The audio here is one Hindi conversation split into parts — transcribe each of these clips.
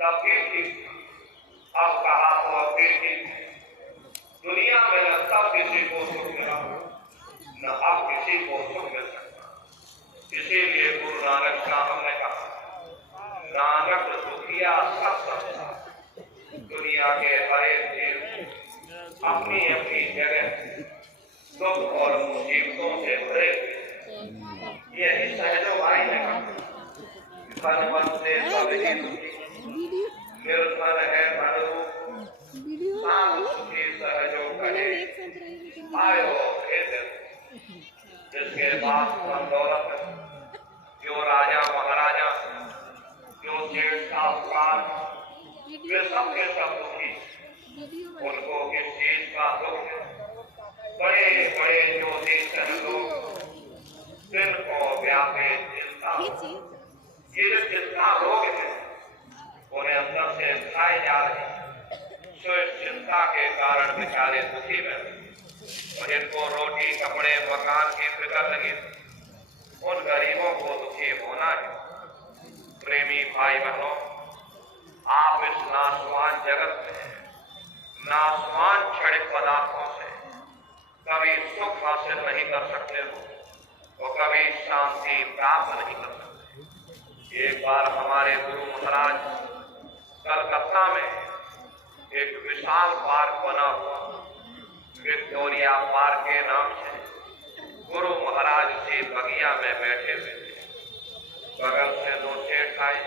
तब भी ठीक, अब कहा तो अब भी ठीक। दुनिया में न तब किसी को सुख मिला, न अब किसी को सुख मिल सकता। इसीलिए गुरु नानक साहब ने कहा, नानक दुखिया सब संसार। दुनिया के हर एक जीव अपनी अपनी जगह दुख और मुसीबतों से भरे। यही सहजो भाई ने कहा, धन मन से सब ही दुखी, निर्धन है धन रूप, साम सुखी सहजो कहे, आयो भेद। जिसके पास धन दौलत है, जो राजा महाराजा, जो सेठ साहूकार, वे सब के सब दुखी। उनको किस चीज का दुख है? बड़े बड़े जो देशन लोग, जिनको व्यापे चिंता, ये जो चिंता रोग है, उन्हें अंदर से खाए जा रहे। सो इस चिंता के कारण बेचारे दुखी में, और जिनको रोटी कपड़े मकान की फिक्र लगी, उन गरीबों को दुखी होना है। प्रेमी भाई बहनों, आप इस नाशवान जगत में नाशवान क्षणिक पदार्थों से कभी सुख हासिल नहीं कर सकते हो और कभी शांति प्राप्त नहीं कर सकते। एक बार हमारे गुरु महाराज कलकत्ता में एक विशाल पार्क बना हुआ विक्टोरिया पार्क के नाम से, गुरु महाराज उसी बगिया में बैठे हुए थे। बगल से दो सेठ आए,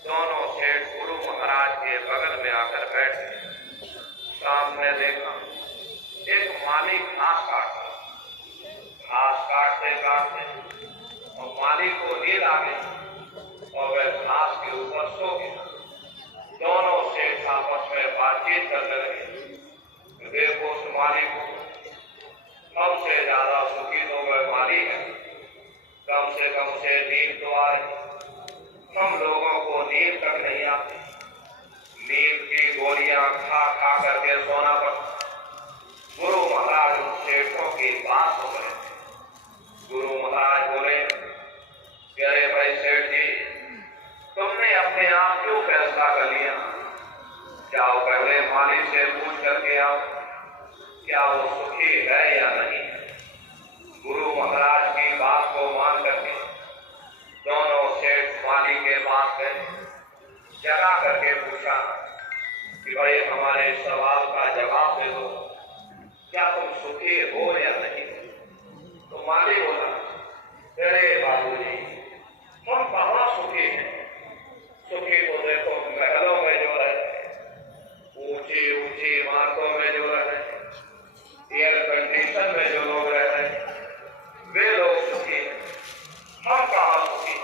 दोनों सेठ गुरु महाराज के बगल में आकर बैठ गए। सामने देखा एक माली घास काटते काटते और माली को नींद आ गई और वह घास के ऊपर सो गया। दोनों सेठ आपस में बातचीत करने लगे। देखो उस माली को, सबसे ज्यादा सुखी तो वह माली है, कम से कम उसे नींद तो आए। हम लोगों को नींद तक नहीं आती, नींद की गोलियां खा खा करके सोना पड़ता। गुरु महाराज उन सेठों की बात सुन रहे थे। गुरु महाराज बोले, अरे भाई सेठ जी, तुमने अपने आप क्यों फैसला कर लिया? जाओ पहले माली से पूछ करके आओ, क्या वो सुखी है या नहीं। गुरु महाराज की बात को मान करके दोनों सेठ माली के पास गए। जगा करके पूछा कि भाई हमारे सवाल का जवाब दे दो, क्या तुम सुखी हो या नहीं। तो माली बोला, अरे बाबूजी, हम कहाँ सुखी हैं। सुखी तो देखो महलों में जो रहे, ऊंची ऊंची इमारतों में जो रहे, एयर कंडीशन में जो लोग रहते हैं, वे लोग सुखी हैं। हम कहाँ सुखी।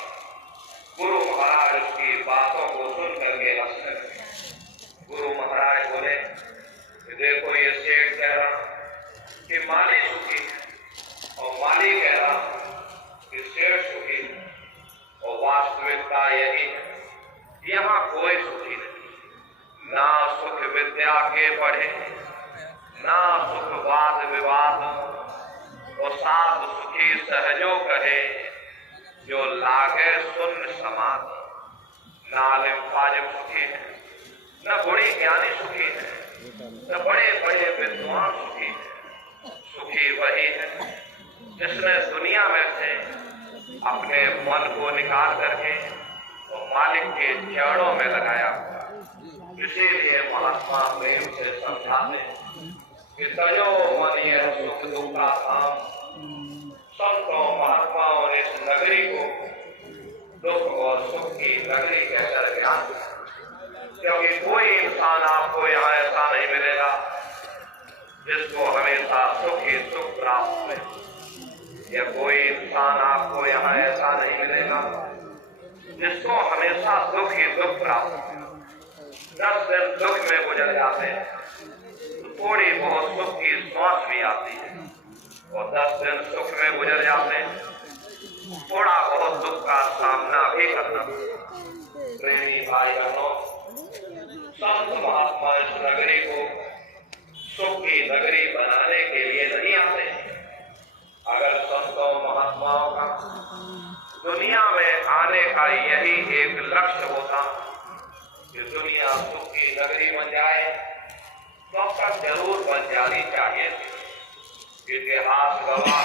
गुरु महाराज उसकी बातों को सुन करके हंसने लगे। गुरु महाराज बोले, देखो ये सेठ कह रहा कि माली सुखी है और माली कह रहा कि सेठ सुखी है, और वास्तविकता यही है, यहाँ कोई सुखी नहीं। ना सुख विद्या के पढ़े, ना सुख वाद विवाद, और साध सुखी सहजो कहे, जो लागे सुन समाधि। न आलिम फाजिम सुखी है, न बड़ी ज्ञानी सुखी है, न बड़े बड़े विद्वान सुखी है। सुखी वही है जिसने दुनिया में से अपने मन को निकाल करके और मालिक के चरणों में लगाया। इसीलिए महात्मा प्रेम से समझाते कि तजो मन यह सुख दुख का धाम। संतों महात्माओं ने इस नगरी को दुख और सुख की नगरी कहकर ज्ञान, क्योंकि कोई इंसान आपको यहाँ ऐसा नहीं मिलेगा जिसको हमेशा सुख ही सुख प्राप्त हुए, या कोई इंसान आपको यहाँ ऐसा नहीं मिलेगा जिसको हमेशा दुख ही दुख प्राप्त हो। 10 दिन दुख में गुजर जाते हैं तो थोड़ी बहुत सुख की सांस भी आती है, और 10 दिन सुख में गुजर जाते हैं, थोड़ा बहुत दुख का सामना भी करना। प्रेमी भाई बहनों, संत महात्मा इस नगरी को सुख की नगरी बनाने के लिए नहीं आते। अगर संतों महात्माओं का दुनिया में आने का यही एक लक्ष्य होता कि दुनिया सुख की नगरी बन जाए तो अब तक जरूर बन जानी चाहिए थी। इतिहास गवाह